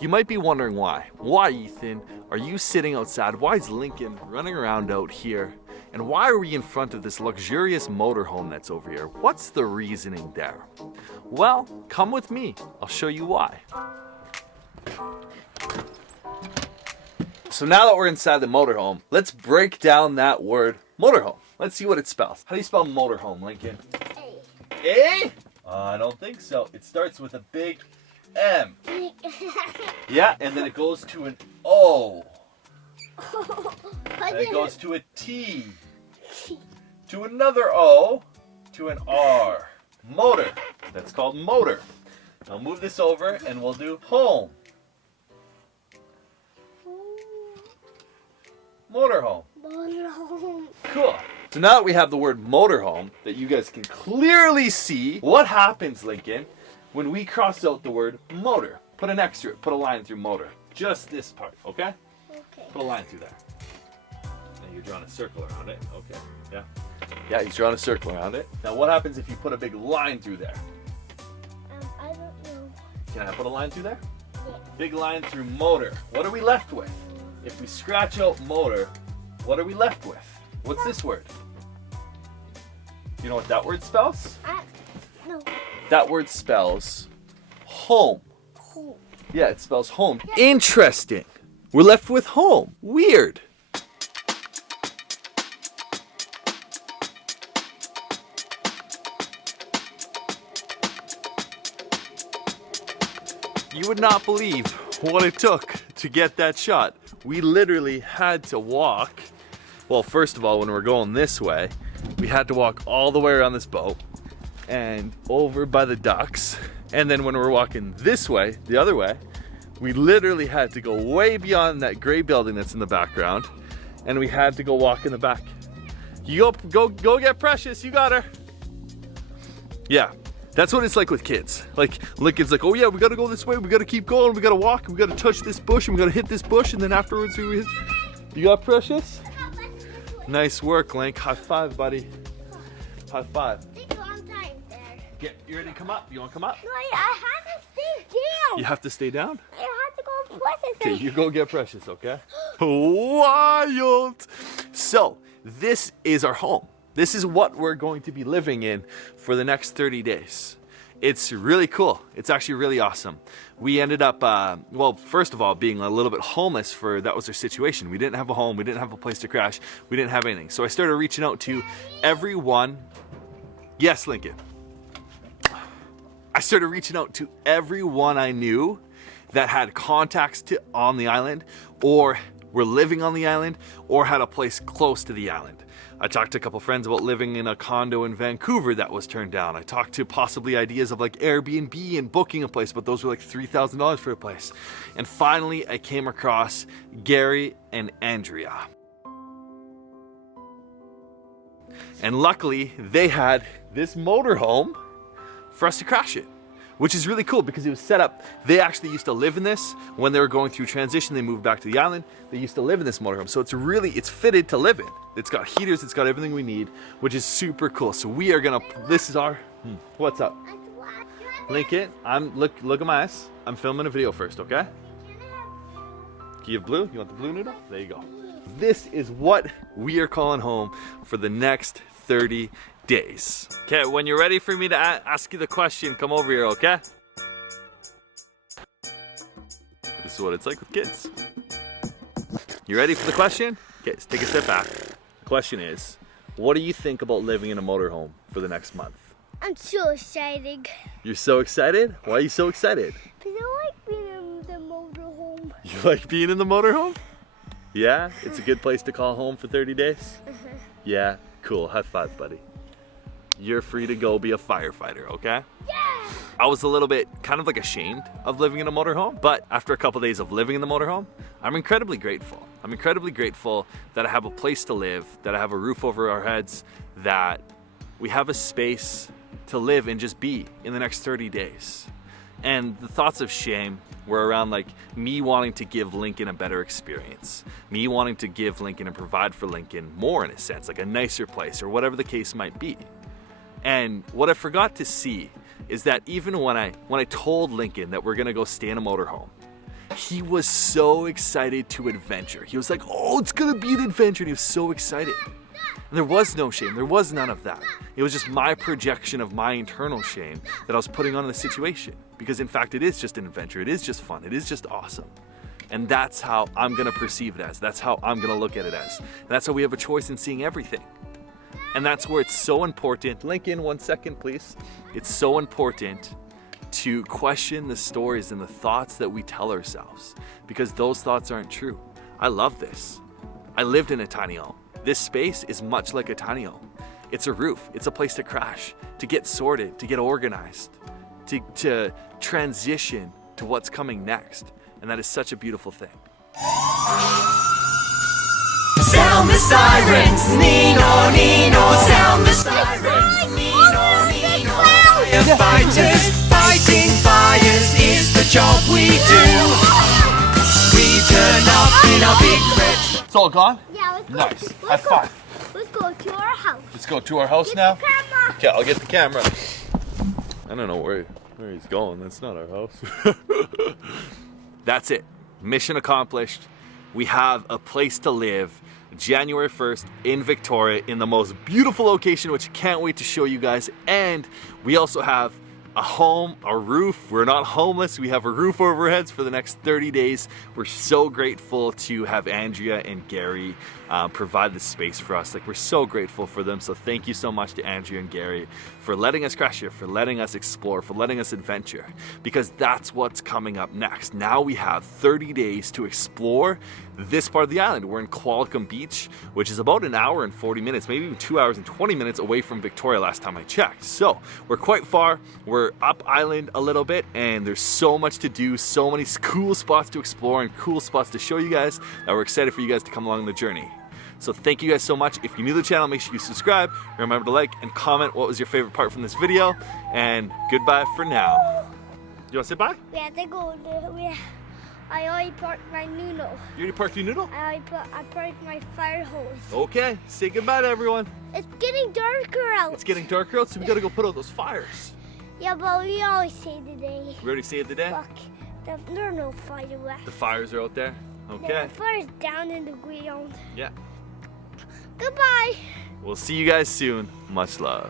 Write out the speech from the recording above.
You might be wondering why. Why, Ethan, are you sitting outside? Why is Lincoln running around out here? And why are we in front of this luxurious motorhome that's over here? What's the reasoning there? Well, come with me. I'll show you why. So now that we're inside the motorhome, let's break down that word motorhome. Let's see what it spells. How do you spell motorhome, Lincoln? A. A? I don't think so. It starts with a big M. Yeah, and then it goes to an O. And it goes to a T. To another O. To an R. Motor. That's called motor. I'll move this over and we'll do home. Motorhome. Motorhome. Cool. So now that we have the word motorhome that you guys can clearly see, what happens, Lincoln, when we cross out the word motor? Put an X through it. Put a line through motor. Just this part, okay? Okay. Put a line through there. And you're drawing a circle around it. Okay. Yeah. Yeah, he's drawing a circle around it. Now what happens if you put a big line through there? I don't know. Can I put a line through there? Yeah. Big line through motor. What are we left with? If we scratch out motor, what are we left with? What's this word? You know what that word spells? No. That word spells home. Home. Yeah, it spells home. Interesting. We're left with home. Weird. You would not believe what it took to get that shot. We literally had to walk. Well, first of all, when we're going this way, we had to walk all the way around this boat and over by the ducks. And then when we're walking this way, the other way, we literally had to go way beyond that gray building that's in the background, and we had to go walk in the back. You go get Precious, you got her. Yeah, that's what it's like with kids. Like, Lincoln's like, oh yeah, we gotta go this way, we gotta keep going, we gotta walk, we gotta touch this bush, and we gotta hit this bush, and then afterwards we hit. You got Precious? Nice work, Link. High five, buddy. High five. Take a long time there. You ready to come up? You wanna come up? No, I have to stay down. You have to stay down? I have to go places. Okay, you go get Precious, okay? Wild! So, this is our home. This is what we're going to be living in for the next 30 days. It's really cool. It's actually really awesome. We ended up, well, first of all, being a little bit homeless that was our situation. We didn't have a home. We didn't have a place to crash. We didn't have anything. So I started reaching out to everyone. Yes, Lincoln. I started reaching out to everyone I knew that had contacts on the island, or were living on the island, or had a place close to the island. I talked to a couple friends about living in a condo in Vancouver that was turned down. I talked to possibly ideas of like Airbnb and booking a place, but those were like $3,000 for a place. And finally, I came across Gary and Andrea. And luckily, they had this motorhome for us to crash it, which is really cool because it was set up. They actually used to live in this when they were going through transition. They moved back to the island. They used to live in this motorhome. So it's fitted to live in. It's got heaters, it's got everything we need, which is super cool. So we are gonna, this is our, what's up? Lincoln, look at my eyes. I'm filming a video first, okay? Do you have blue? You want the blue noodle? There you go. This is what we are calling home for the next 30 days. Okay, when you're ready for me to ask you the question, come over here, okay? This is what it's like with kids. You ready for the question? Okay, let's take a step back. The question is, what do you think about living in a motorhome for the next month? I'm so excited. You're so excited? Why are you so excited? Because I like being in the motorhome. You like being in the motorhome? Yeah? It's a good place to call home for 30 days? Yeah? Cool. High five, buddy. You're free to go be a firefighter, okay? Yeah! I was a little bit kind of like ashamed of living in a motorhome, but after a couple days of living in the motorhome, I'm incredibly grateful. I'm incredibly grateful that I have a place to live, that I have a roof over our heads, that we have a space to live and just be in the next 30 days. And the thoughts of shame were around like me wanting to give Lincoln a better experience, me wanting to give Lincoln and provide for Lincoln more in a sense, like a nicer place or whatever the case might be. And what I forgot to see is that even when I told Lincoln that we're gonna go stay in a motorhome, He was so excited to adventure. He was like, oh, it's gonna be an adventure. And he was so excited. And there was no shame. There was none of that. It was just my projection of my internal shame that I was putting on the situation. Because in fact, it is just an adventure. It is just fun. It is just awesome. And that's how I'm gonna perceive it as. That's how I'm gonna look at it as. And that's how we have a choice in seeing everything. And that's where it's so important. Lincoln, 1 second, please. It's so important to question the stories and the thoughts that we tell ourselves, because those thoughts aren't true. I love this. I lived in a tiny home. This space is much like a tiny home. It's a roof. It's a place to crash, to get sorted, to get organized, to transition to what's coming next. And that is such a beautiful thing. Sound the sirens, Nino, Nino. Sound the sirens, Nino, Nino. Firefighters, fighting fires is the job we do. We turn up in our big red. It's all gone? Yeah, let's go. Nice. High Let's five. Let's go to our house. Let's go to our house Get now. the camera. Okay, I'll get the camera. I don't know where he's going. That's not our house. That's it. Mission accomplished. We have a place to live. January 1st in Victoria in the most beautiful location, which I can't wait to show you guys. And we also have a home, a roof. We're not homeless. We have a roof over our heads for the next 30 days. We're so grateful to have Andrea and Gary provide this space for us. Like, we're so grateful for them. So thank you so much to Andrea and Gary for letting us crash here, for letting us explore, for letting us adventure, because that's what's coming up next. Now we have 30 days to explore this part of the island. We're in Qualicum Beach, which is about an hour and 40 minutes, maybe even 2 hours and 20 minutes away from Victoria last time I checked. So we're quite far. We're up island a little bit, and there's so much to do, so many cool spots to explore and cool spots to show you guys that we're excited for you guys to come along the journey. So thank you guys so much. If you're new to the channel, make sure you subscribe. Remember to like and comment what was your favorite part from this video. And goodbye for now. You want to say bye? We have to go. I already parked my noodle. You already parked your noodle? I parked my fire hose. Okay, say goodbye to everyone. It's getting darker out. It's getting darker out, so we gotta go put out those fires. Yeah, but we always say today. We already saved the day? Look, there are no fire left. The fires are out there? Okay. The fire's down in the ground. Yeah. Goodbye. We'll see you guys soon. Much love.